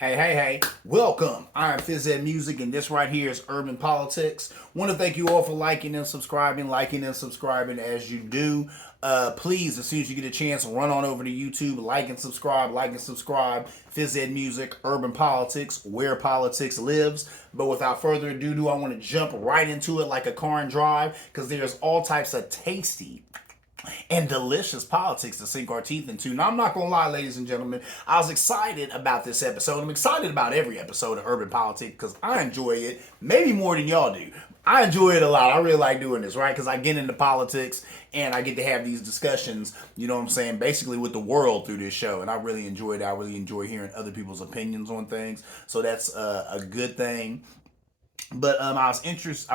Hey. Welcome. I'm Phys Music, and this right here is Urban Politics. Want to thank you all for liking and subscribing as you do. Please, as soon as you get a chance, run on over to YouTube, like and subscribe. Phys Music, Urban Politics, where politics lives. But without further ado, I want to jump right into it like a car and drive because there's all types of tasty and delicious politics to sink our teeth into. Now, I'm not going to lie, ladies and gentlemen, I was excited about this episode. I'm excited about every episode of Urban Politics because I enjoy it maybe more than y'all do. I enjoy it a lot. I really like doing this, right? Because I get into politics and I get to have these discussions, you know what I'm saying, basically with the world through this show. And I really enjoy it. I really enjoy hearing other people's opinions on things. So that's a good thing. But I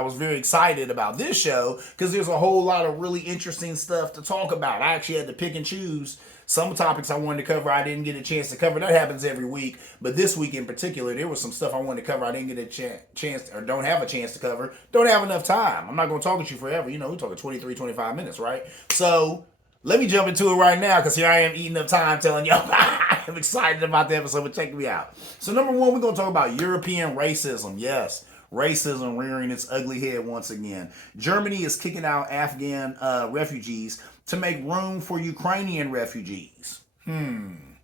was very excited about this show because there's a whole lot of really interesting stuff to talk about. I actually had to pick and choose some topics I wanted to cover. I didn't get a chance to cover. That happens every week, but this week in particular, there was some stuff I wanted to cover. I didn't get a chance or don't have a chance to cover. Don't have enough time. I'm not going to talk with you forever. You know, we're talking 23, 25 minutes, right? So let me jump into it right now because here I am eating up time telling y'all I'm excited about the episode, but check me out. So number one, we're going to talk about European racism. Yes. Racism rearing its ugly head once again. Germany is kicking out Afghan refugees to make room for Ukrainian refugees.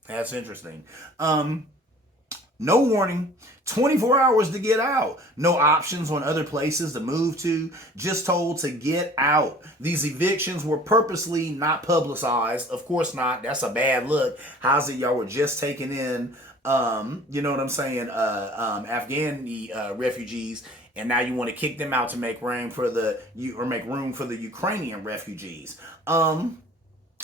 That's interesting. No warning, 24 hours to get out. No options on other places to move to, just told to get out. These evictions were purposely not publicized. Of course not. That's a bad look. How's it y'all were just taking in you know what I'm saying, Afghan refugees, and now you want to kick them out to make room for the Ukrainian refugees.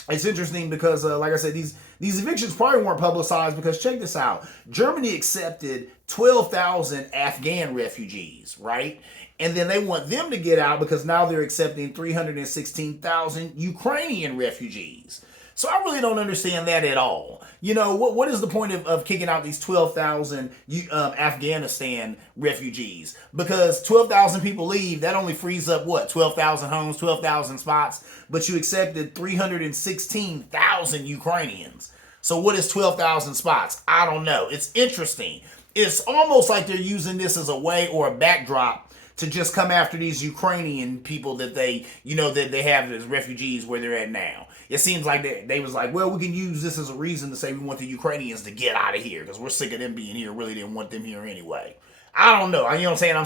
It's interesting because, like I said, these evictions probably weren't publicized because check this out: Germany accepted 12,000 Afghan refugees, right? And then they want them to get out because now they're accepting 316,000 Ukrainian refugees. So I really don't understand that at all. You know, what is the point of kicking out these 12,000 Afghanistan refugees? Because 12,000 people leave, that only frees up what? 12,000 homes, 12,000 spots, but you accepted 316,000 Ukrainians. So what is 12,000 spots? I don't know. It's interesting. It's almost like they're using this as a way or a backdrop to just come after these Ukrainian people that they have as refugees where they're at now. It seems like they was like, well, we can use this as a reason to say we want the Ukrainians to get out of here because we're sick of them being here. Really didn't want them here anyway. I don't know. You know what I'm saying? I'm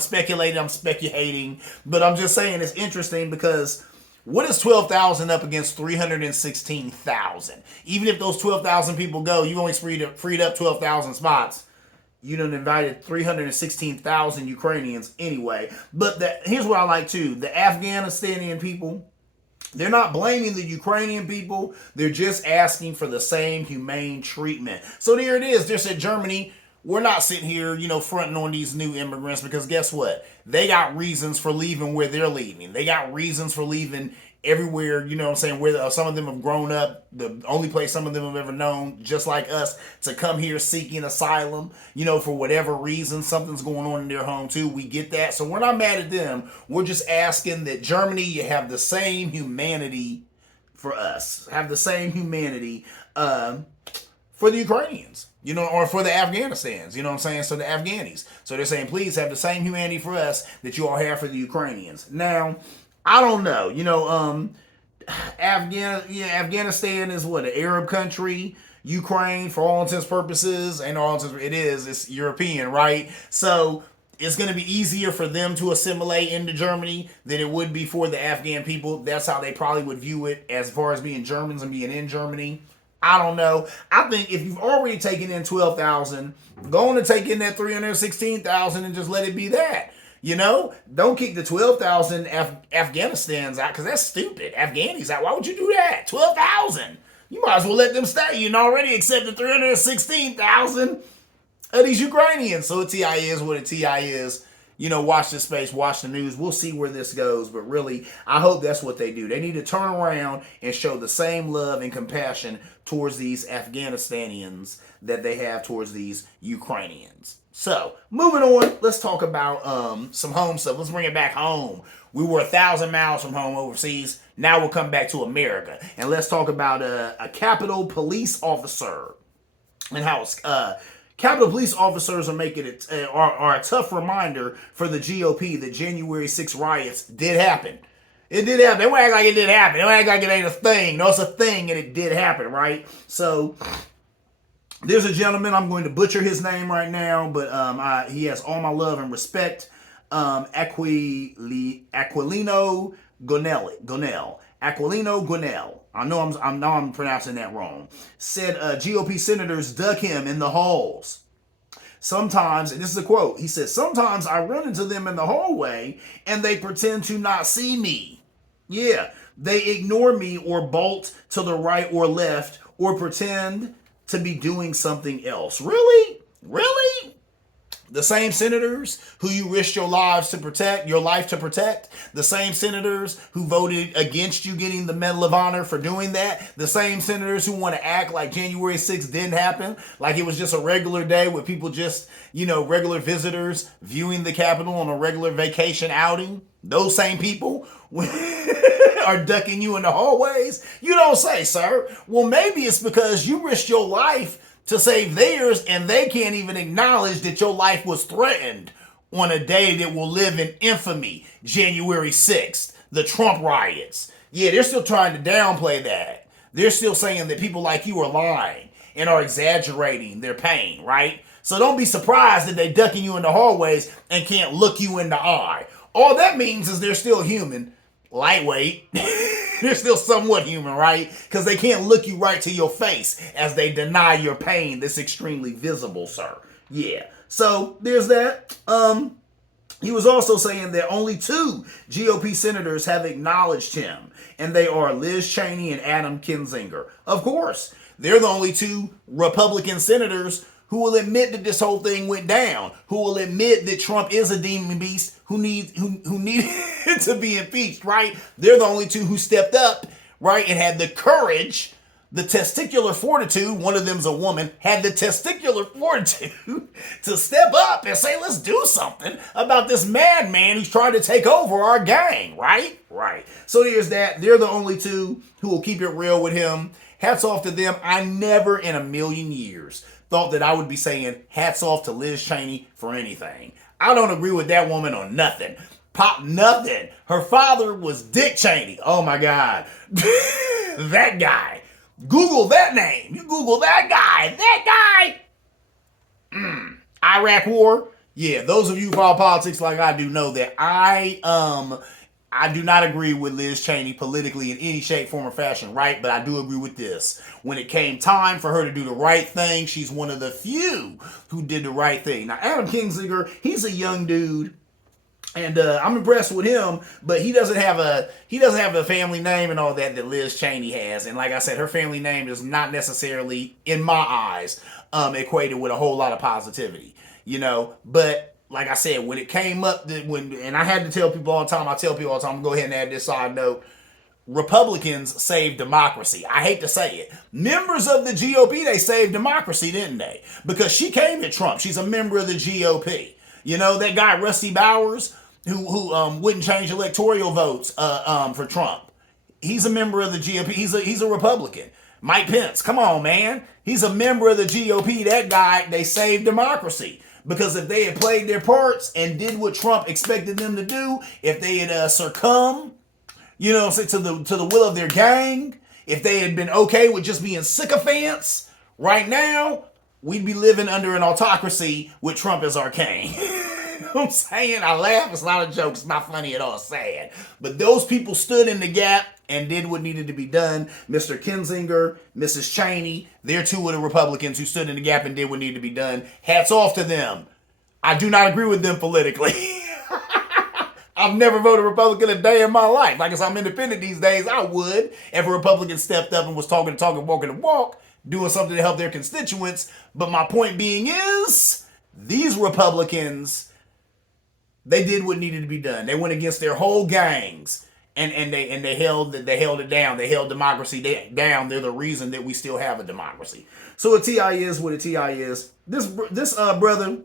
speculating, but I'm just saying it's interesting because what is 12,000 up against 316,000? Even if those 12,000 people go, you only freed up 12,000 spots. You done invited 316,000 Ukrainians anyway. But here's what I like too. The Afghanistani people, they're not blaming the Ukrainian people. They're just asking for the same humane treatment. So there it is. They said Germany, we're not sitting here, fronting on these new immigrants because guess what? They got reasons for leaving where they're leaving. They got reasons for leaving everywhere, you know what I'm saying, where some of them have grown up, the only place some of them have ever known, just like us, to come here seeking asylum, for whatever reason. Something's going on in their home too. We get that. So we're not mad at them. We're just asking that Germany, you have the same humanity for us. Have the same humanity for the Ukrainians, or for the Afghanistans, you know what I'm saying? So the Afghanis. So they're saying, please have the same humanity for us that you all have for the Ukrainians. Now, I don't know. Afghanistan is what, an Arab country. Ukraine, for all intents and purposes, it's European, right? So it's going to be easier for them to assimilate into Germany than it would be for the Afghan people. That's how they probably would view it as far as being Germans and being in Germany. I don't know. I think if you've already taken in 12,000, go on and take in that 316,000 and just let it be that. Don't kick the 12,000 Afghanistans out because that's stupid. Afghanis out. Why would you do that? 12,000. You might as well let them stay. You already accepted 316,000 of these Ukrainians. So a TI is what a TI is. Watch this space, watch the news. We'll see where this goes. But really, I hope that's what they do. They need to turn around and show the same love and compassion towards these Afghanistanians that they have towards these Ukrainians. So, moving on, let's talk about some home stuff. Let's bring it back home. We were 1,000 miles from home overseas. Now we'll come back to America. And let's talk about a Capitol police officer and how Capitol Police officers are making it are a tough reminder for the GOP that January 6 riots did happen. It did happen. They won't act like it didn't happen. They won't act like it ain't a thing. No, it's a thing, and it did happen, right? So there's a gentleman, I'm going to butcher his name right now, but he has all my love and respect. Aquilino Gonell. Aquilino Gonell. I know I'm pronouncing that wrong. Said GOP senators duck him in the halls. Sometimes, and this is a quote, he said, sometimes I run into them in the hallway and they pretend to not see me. Yeah, they ignore me or bolt to the right or left or pretend to be doing something else. Really? Really? The same senators who you risked your life to protect, the same senators who voted against you getting the Medal of Honor for doing that, the same senators who want to act like January 6th didn't happen, like it was just a regular day with people just, regular visitors viewing the Capitol on a regular vacation outing. Those same people are ducking you in the hallways. You don't say, sir. Well, maybe it's because you risked your life to save theirs, and they can't even acknowledge that your life was threatened on a day that will live in infamy, January 6th, the Trump riots. Yeah, they're still trying to downplay that. They're still saying that people like you are lying and are exaggerating their pain, right? So don't be surprised that they're ducking you in the hallways and can't look you in the eye. All that means is they're still human, lightweight. They're still somewhat human, right? Because they can't look you right to your face as they deny your pain that's extremely visible, sir. Yeah. So there's that. He was also saying that only 2 GOP senators have acknowledged him, and they are Liz Cheney and Adam Kinzinger. Of course, they're the only 2 Republican senators who will admit that this whole thing went down, who will admit that Trump is a demon beast who needed to be impeached, right? They're the only 2 who stepped up, right, and had the courage, the testicular fortitude, one of them's a woman, had the testicular fortitude to step up and say, let's do something about this madman who's trying to take over our gang, right? Right. So there's that. They're the only 2 who will keep it real with him. Hats off to them. I never in a million years thought that I would be saying hats off to Liz Cheney for anything. I don't agree with that woman on nothing. Pop nothing. Her father was Dick Cheney. Oh my God. That guy. Google that name. You Google that guy. That guy. Iraq War. Yeah, those of you who follow politics like I do know that I do not agree with Liz Cheney politically in any shape, form, or fashion, right? But I do agree with this. When it came time for her to do the right thing, she's one of the few who did the right thing. Now, Adam Kinzinger, he's a young dude, and I'm impressed with him, but he doesn't have a family name and all that Liz Cheney has. And like I said, her family name is not necessarily, in my eyes, equated with a whole lot of positivity, But like I said, when it came up, and I had to tell people all the time, I'm going to go ahead and add this side note. Republicans saved democracy. I hate to say it. Members of the GOP, they saved democracy, didn't they? Because she came at Trump. She's a member of the GOP. That guy, Rusty Bowers, who wouldn't change electoral votes for Trump. He's a member of the GOP. He's a Republican. Mike Pence, come on, man. He's a member of the GOP. That guy, they saved democracy. Because if they had played their parts and did what Trump expected them to do, if they had succumbed, to the will of their gang, if they had been okay with just being sycophants, right now, we'd be living under an autocracy with Trump as our king. I'm saying? I laugh. It's not a joke. It's not funny at all. It's sad. But those people stood in the gap and did what needed to be done. Mr. Kinzinger, Mrs. Cheney, they're 2 of the Republicans who stood in the gap and did what needed to be done. Hats off to them. I do not agree with them politically. I've never voted Republican a day in my life. Like, as I'm independent these days, I would. If a Republican stepped up and was talking the talk and walking the walk, doing something to help their constituents. But my point being is, these Republicans, they did what needed to be done. They went against their whole gangs, and they held it down. They held democracy down. They're the reason that we still have a democracy. So a TI is what a TI is. This brother,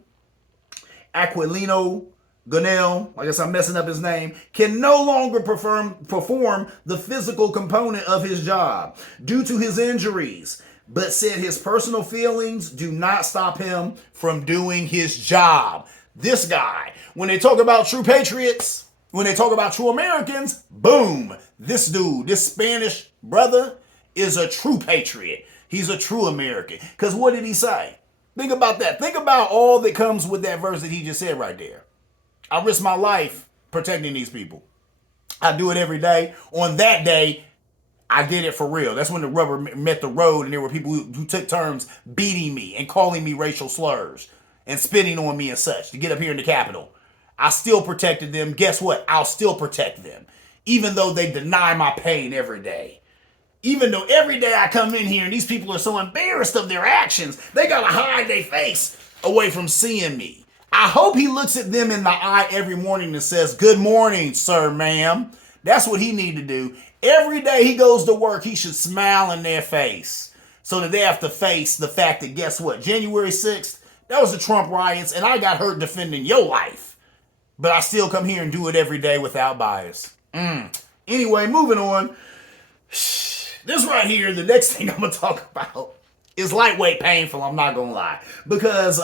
Aquilino Gonell, I guess I'm messing up his name, can no longer perform the physical component of his job due to his injuries. but said his personal feelings do not stop him from doing his job. This guy, when they talk about true patriots, when they talk about true Americans, boom, this dude, this Spanish brother is a true patriot. He's a true American. Because what did he say? Think about that. Think about all that comes with that verse that he just said right there. I risk my life protecting these people. I do it every day. On that day, I did it for real. That's when the rubber met the road and there were people who took turns beating me and calling me racial slurs and spitting on me and such to get up here in the Capitol. I still protected them. Guess what? I'll still protect them. Even though they deny my pain every day. Even though every day I come in here and these people are so embarrassed of their actions, they gotta hide their face away from seeing me. I hope he looks at them in the eye every morning and says, "Good morning, sir, ma'am." That's what he need to do. Every day he goes to work, he should smile in their face so that they have to face the fact that, guess what? January 6th, that was the Trump riots, and I got hurt defending your life. But I still come here and do it every day without bias. Anyway, moving on. This right here, the next thing I'm going to talk about is lightweight painful, I'm not going to lie. Because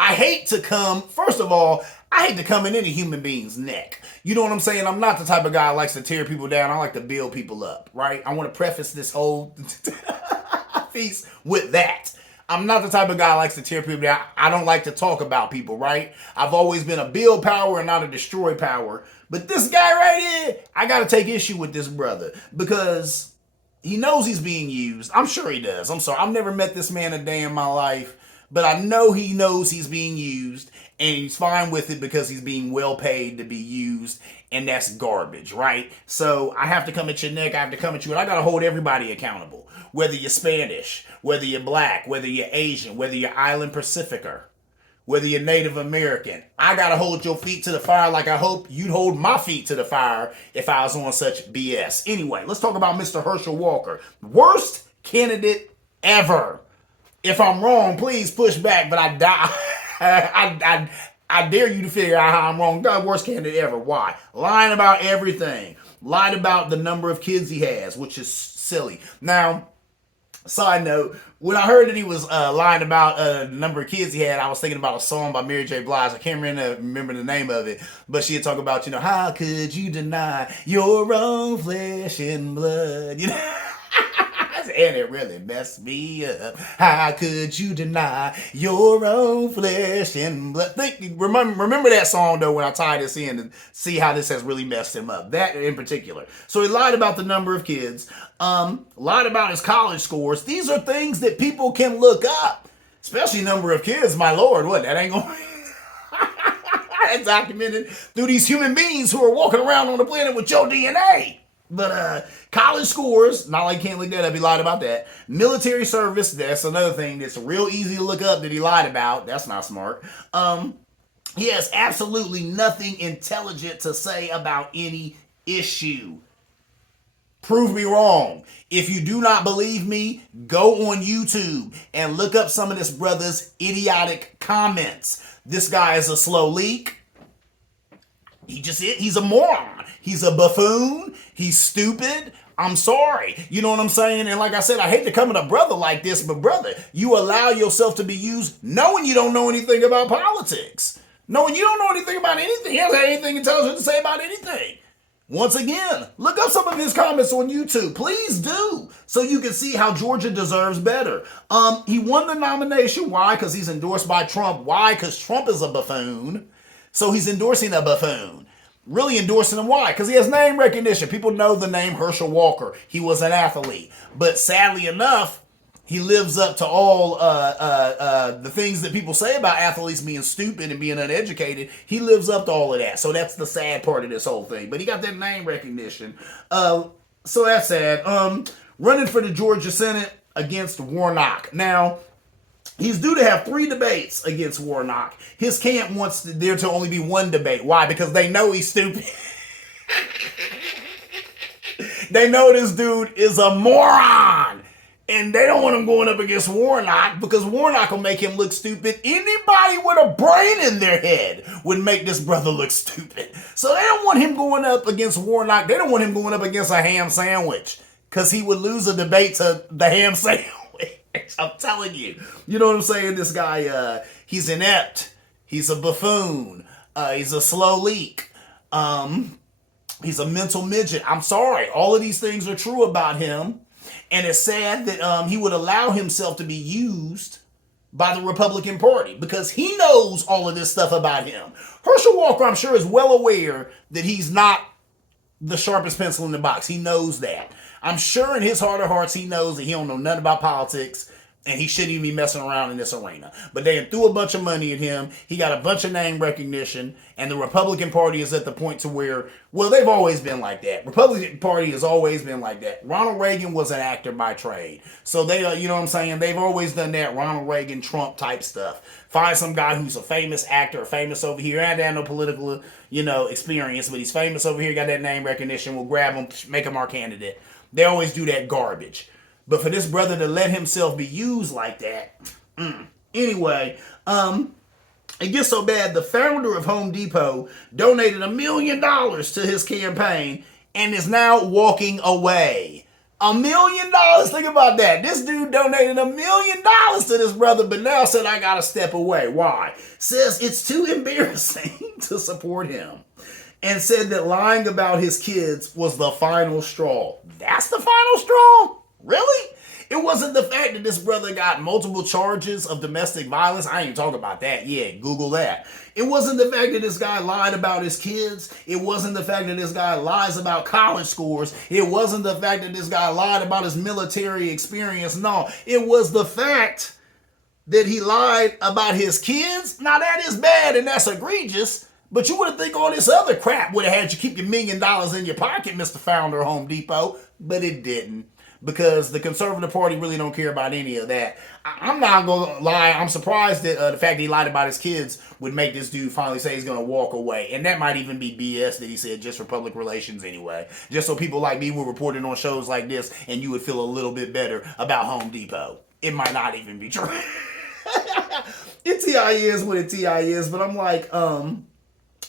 I hate to come, first of all, I hate to come in any human being's neck. You know what I'm saying? I'm not the type of guy who likes to tear people down. I like to build people up, right? I want to preface this whole piece with that. I'm not the type of guy who likes to tear people down. I don't like to talk about people, right? I've always been a build power and not a destroy power. But this guy right here, I got to take issue with this brother because he knows he's being used. I'm sure he does. I'm sorry. I've never met this man a day in my life. But I know he knows he's being used and he's fine with it because he's being well paid to be used, and that's garbage, right? So I have to come at your neck, I have to come at you, and I gotta hold everybody accountable. Whether you're Spanish, whether you're black, whether you're Asian, whether you're Island Pacificer, whether you're Native American, I gotta hold your feet to the fire like I hope you'd hold my feet to the fire if I was on such BS. Anyway, let's talk about Mr. Herschel Walker. Worst candidate ever. If I'm wrong, please push back, but I dare you to figure out how I'm wrong. God, worst candidate ever. Why? Lying about everything. Lied about the number of kids he has, which is silly. Now, side note, when I heard that he was lying about the number of kids he had, I was thinking about a song by Mary J. Blige. I can't remember the name of it, but she'd talk about, how could you deny your own flesh and blood? And it really messed me up. How could you deny your own flesh and blood? Remember that song, though, when I tie this in and see how this has really messed him up. That in particular. So he lied about the number of kids, lied about his college scores. These are things that people can look up, especially number of kids. My Lord, what? That ain't going That's documented through these human beings who are walking around on the planet with your DNA. But college scores, not like he can't look that up, he lied about that. Military service, that's another thing that's real easy to look up that he lied about. That's not smart. He has absolutely nothing intelligent to say about any issue. Prove me wrong. If you do not believe me, go on YouTube and look up some of this brother's idiotic comments. This guy is a slow leak. He's a moron. He's a buffoon. He's stupid. I'm sorry. You know what I'm saying? And like I said, I hate to come at a brother like this, but brother, you allow yourself to be used knowing you don't know anything about politics. Knowing you don't know anything about anything. He hasn't had anything intelligent to say about anything. Once again, look up some of his comments on YouTube. Please do. So you can see how Georgia deserves better. He won the nomination. Why? Because he's endorsed by Trump. Why? Because Trump is a buffoon. So he's endorsing a buffoon. Really endorsing him. Why? Because he has name recognition. People know the name Herschel Walker. He was an athlete. But sadly enough, he lives up to all the things that people say about athletes being stupid and being uneducated. He lives up to all of that. So that's the sad part of this whole thing. But he got that name recognition. So that's sad. Running for the Georgia Senate against Warnock. Now, he's due to have 3 debates against Warnock. His camp wants there to only be 1 debate. Why? Because they know he's stupid. They know this dude is a moron. And they don't want him going up against Warnock because Warnock will make him look stupid. Anybody with a brain in their head would make this brother look stupid. So they don't want him going up against Warnock. They don't want him going up against a ham sandwich. because he would lose a debate to the ham sandwich. I'm telling you. You know what I'm saying? This guy, he's inept. He's a buffoon. He's a slow leak. He's a mental midget. I'm sorry. All of these things are true about him. And it's sad that he would allow himself to be used by the Republican Party because he knows all of this stuff about him. Herschel Walker, I'm sure, is well aware that he's not the sharpest pencil in the box. He knows that. I'm sure in his heart of hearts he knows that he don't know nothing about politics and he shouldn't even be messing around in this arena. But they threw a bunch of money at him. He got a bunch of name recognition, and the Republican Party is at the point to where, well, they've always been like that. Republican Party has always been like that. Ronald Reagan was an actor by trade. So they, you know what I'm saying? They've always done that Ronald Reagan, Trump type stuff. Find some guy who's a famous actor, famous over here, and had no political, experience, but he's famous over here, got that name recognition, we'll grab him, make him our candidate. They always do that garbage. But for this brother to let himself be used like that, anyway, it gets so bad, the founder of Home Depot donated $1 million to his campaign and is now walking away. $1 million, think about that. This dude donated $1 million to this brother, but now said, I gotta step away. Why? Says it's too embarrassing to support him. And said that lying about his kids was the final straw. That's the final straw? Really? It wasn't the fact that this brother got multiple charges of domestic violence. I ain't talking about that. Yeah, Google that. It wasn't the fact that this guy lied about his kids. It wasn't the fact that this guy lies about college scores. It wasn't the fact that this guy lied about his military experience. No, it was the fact that he lied about his kids. Now that is bad and that's egregious. But you would think all this other crap would have had you keep your $1 million in your pocket, Mr. Founder of Home Depot. But it didn't. Because the conservative party really don't care about any of that. I'm not going to lie. I'm surprised that the fact that he lied about his kids would make this dude finally say he's going to walk away. And that might even be BS that he said just for public relations anyway. Just so people like me were reporting on shows like this and you would feel a little bit better about Home Depot. It might not even be true. It TI is what it TI is. But I'm like,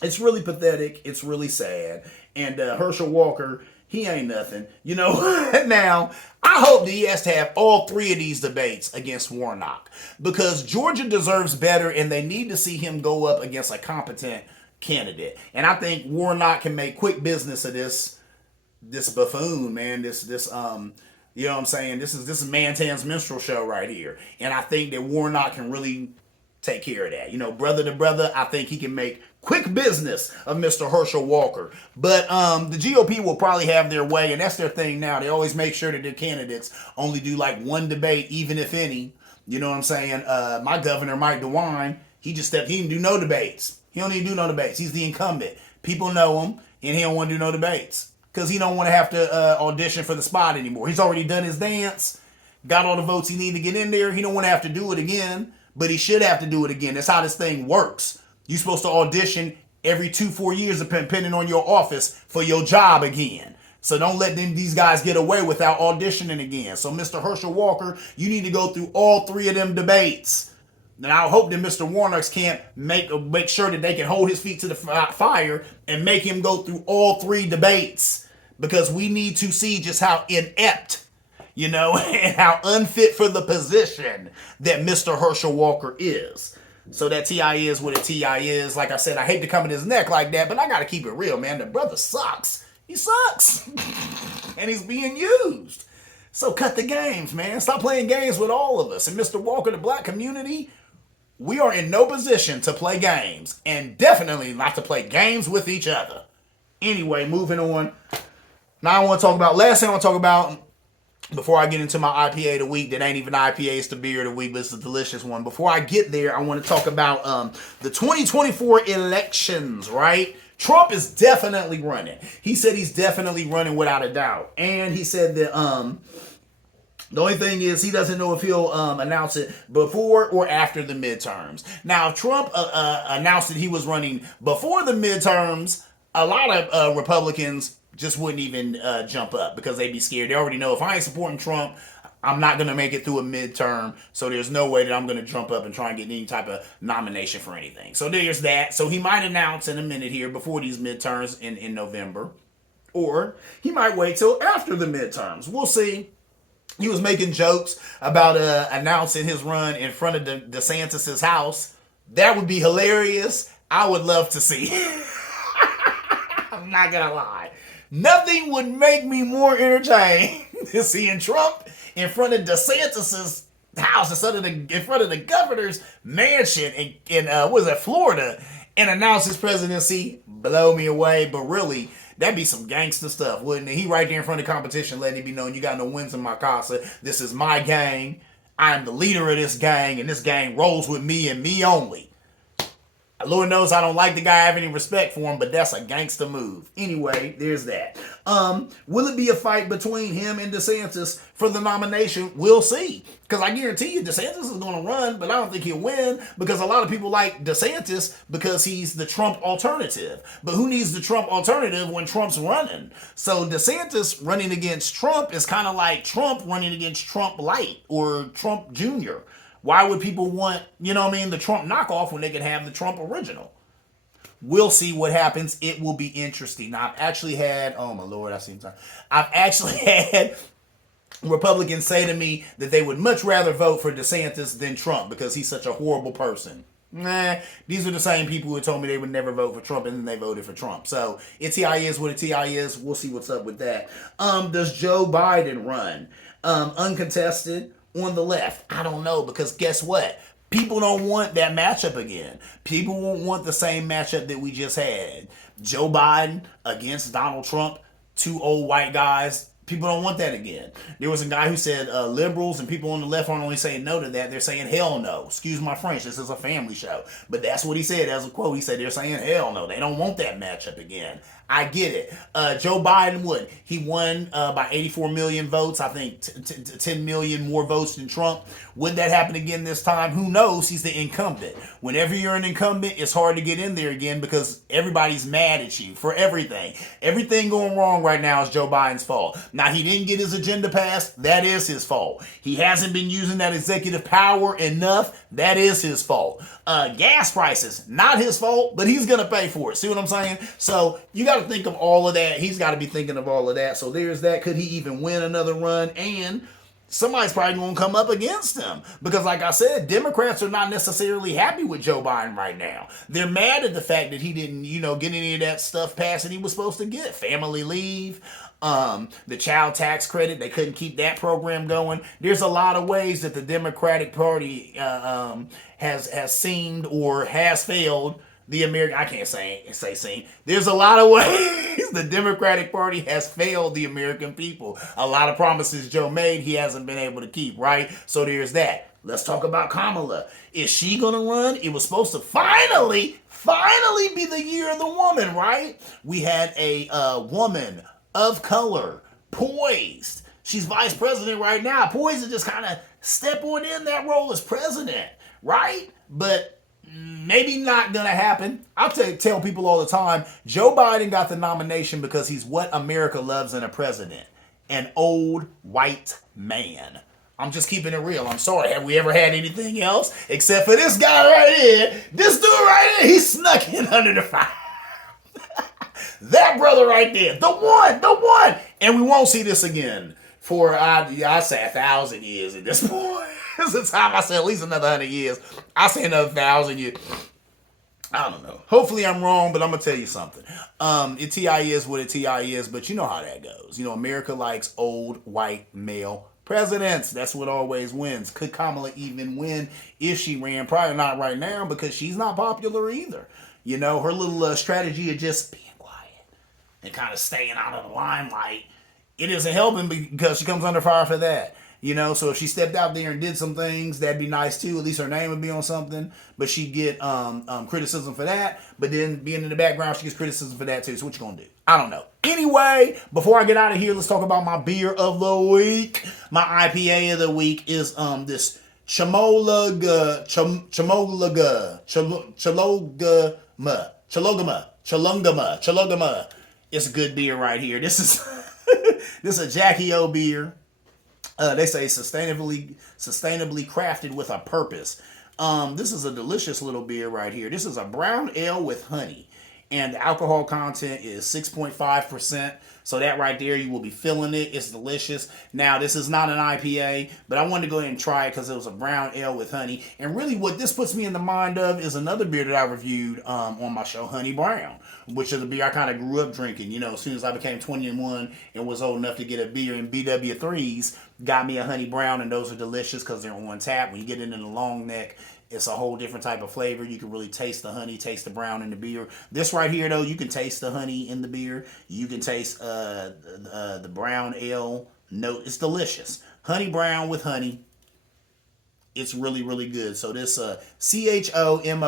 it's really pathetic. It's really sad. And Herschel Walker, he ain't nothing. Now, I hope that he has to have all three of these debates against Warnock because Georgia deserves better and they need to see him go up against a competent candidate. And I think Warnock can make quick business of this buffoon, man. This you know what I'm saying? This is Mantan's minstrel show right here. And I think that Warnock can really take care of that. Brother to brother, I think he can make quick business of Mr. Herschel Walker. But the GOP will probably have their way, and that's their thing now. They always make sure that their candidates only do like one debate, even if any. You know what I'm saying? My governor, Mike DeWine, he didn't do no debates. He don't even do no debates. He's the incumbent. People know him, and he don't want to do no debates because he don't want to have to audition for the spot anymore. He's already done his dance, got all the votes he need to get in there. He don't want to have to do it again. But he should have to do it again. That's how this thing works. You're supposed to audition every 2-4 years, depending on your office, for your job again. So don't let these guys get away without auditioning again. So Mr. Herschel Walker, you need to go through all three of them debates. And I hope that Mr. Warnock can't make sure that they can hold his feet to the fire and make him go through all three debates. Because we need to see just how inept and how unfit for the position that Mr. Herschel Walker is. So that TI is what a TI is. Like I said, I hate to come in his neck like that, but I got to keep it real, man. The brother sucks. He sucks. And he's being used. So cut the games, man. Stop playing games with all of us. And Mr. Walker, the black community, we are in no position to play games. And definitely not to play games with each other. Anyway, moving on. Now last thing I want to talk about, before I get into my IPA of the week, that ain't even IPA, it's the beer of the week, but it's a delicious one. Before I get there, I want to talk about the 2024 elections, right? Trump is definitely running. He said he's definitely running without a doubt. And he said that the only thing is he doesn't know if he'll announce it before or after the midterms. Now, if Trump announced that he was running before the midterms, a lot of Republicans just wouldn't even jump up because they'd be scared. They already know if I ain't supporting Trump, I'm not going to make it through a midterm. So there's no way that I'm going to jump up and try and get any type of nomination for anything. So there's that. So he might announce in a minute here before these midterms in November. Or he might wait till after the midterms. We'll see. He was making jokes about announcing his run in front of DeSantis' house. That would be hilarious. I would love to see. I'm not gonna lie. Nothing would make me more entertained than seeing Trump in front of DeSantis' house in front of the governor's mansion in what is that, Florida, and announce his presidency. Blow me away. But really, that'd be some gangster stuff, wouldn't it? He right there in front of the competition, letting it be known, you got no wins in my casa. This is my gang. I am the leader of this gang, and this gang rolls with me and me only. Lord knows I don't like the guy, have any respect for him, but that's a gangster move. Anyway, there's that. Will it be a fight between him and DeSantis for the nomination? We'll see. Because I guarantee you DeSantis is going to run, but I don't think he'll win because a lot of people like DeSantis because he's the Trump alternative. But who needs the Trump alternative when Trump's running? So DeSantis running against Trump is kind of like Trump running against Trump Light or Trump Jr. Why would people want, the Trump knockoff when they can have the Trump original? We'll see what happens. It will be interesting. Now, I've actually had, oh my Lord, I've actually had Republicans say to me that they would much rather vote for DeSantis than Trump because he's such a horrible person. Nah, these are the same people who told me they would never vote for Trump and then they voted for Trump. So, TI is what a TI is. We'll see what's up with that. Does Joe Biden run? Uncontested? On the left, I don't know, because guess what? People don't want that matchup again. People won't want the same matchup that we just had. Joe Biden against Donald Trump, two old white guys. People don't want that again. There was a guy who said liberals and people on the left aren't only saying no to that, they're saying hell no. Excuse my French, this is a family show. But that's what he said as a quote. He said they're saying hell no. They don't want that matchup again. I get it. Joe Biden would. He won by 84 million votes. I think 10 million more votes than Trump. Would that happen again this time? Who knows? He's the incumbent. Whenever you're an incumbent, it's hard to get in there again because everybody's mad at you for everything. Everything going wrong right now is Joe Biden's fault. Now, he didn't get his agenda passed. That is his fault. He hasn't been using that executive power enough. That is his fault. Gas prices, not his fault, but he's going to pay for it. See what I'm saying? So you got to think of all of that. He's got to be thinking of all of that. So there's that. Could he even win another run? And somebody's probably going to come up against him. Because like I said, Democrats are not necessarily happy with Joe Biden right now. They're mad at the fact that he didn't, get any of that stuff passed that he was supposed to get. Family leave, the child tax credit, they couldn't keep that program going. There's a lot of ways that the Democratic Party has seemed or has failed the American, I can't say seen. There's a lot of ways the Democratic Party has failed the American people. A lot of promises Joe made, he hasn't been able to keep, right? So there's that. Let's talk about Kamala. Is she going to run? It was supposed to finally be the year of the woman, right? We had a woman of color, poised. She's vice president right now. Poised to just kind of step on in that role as president, right? But maybe not gonna happen. I'll tell people all the time, Joe Biden got the nomination because he's what America loves in a president. An old white man. I'm just keeping it real. I'm sorry. Have we ever had anything else? Except for this guy right here. This dude right here, he snuck in under the fire. That brother right there. The one. And we won't see this again for, I say 1,000 years at this point. This is time I say at least another 100 years. I say another 1,000 years. I don't know. Hopefully I'm wrong, but I'm going to tell you something. A TI is what a TI is, but you know how that goes. America likes old white male presidents. That's what always wins. Could Kamala even win if she ran? Probably not right now because she's not popular either. Her little strategy of just being quiet and kind of staying out of the limelight, it isn't helping because she comes under fire for that. So if she stepped out there and did some things, that'd be nice too. At least her name would be on something, but she'd get criticism for that. But then being in the background, she gets criticism for that too. So what you gonna do? I don't know. Anyway, before I get out of here, let's talk about my beer of the week. My IPA of the week is this Chologama. It's a good beer right here. This is this is a Jackie O beer. They say sustainably crafted with a purpose. This is a delicious little beer right here. This is a brown ale with honey. and the alcohol content is 6.5%. So that right there, you will be feeling it. It's delicious. Now, this is not an IPA, but I wanted to go ahead and try it because it was a brown ale with honey. And really what this puts me in the mind of is another beer that I reviewed on my show, Honey Brown, which is a beer I kind of grew up drinking. You know, as soon as I became 21 and was old enough to get a beer in BW3s, got me a Honey Brown, and those are delicious because they're on tap. When you get it in the long neck, it's a whole different type of flavor. You can really taste the honey, taste the brown in the beer. This right here, though, you can taste the honey in the beer. You can taste the brown ale note. It's delicious. Honey Brown with honey. It's really, really good. So this CHOMOLUNGMA,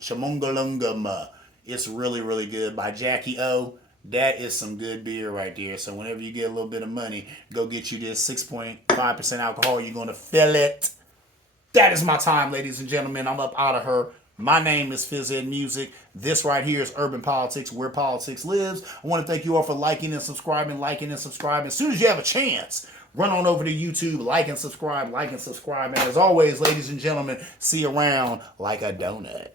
Chamongalungama. It's really, really good by Jackie O. That is some good beer right there. So whenever you get a little bit of money, go get you this 6.5% alcohol. You're going to feel it. That is my time, ladies and gentlemen. I'm up out of her. My name is Fizzhead Music. This right here is Urban Politics, where politics lives. I want to thank you all for liking and subscribing. As soon as you have a chance, run on over to YouTube, like and subscribe. And as always, ladies and gentlemen, see you around like a donut.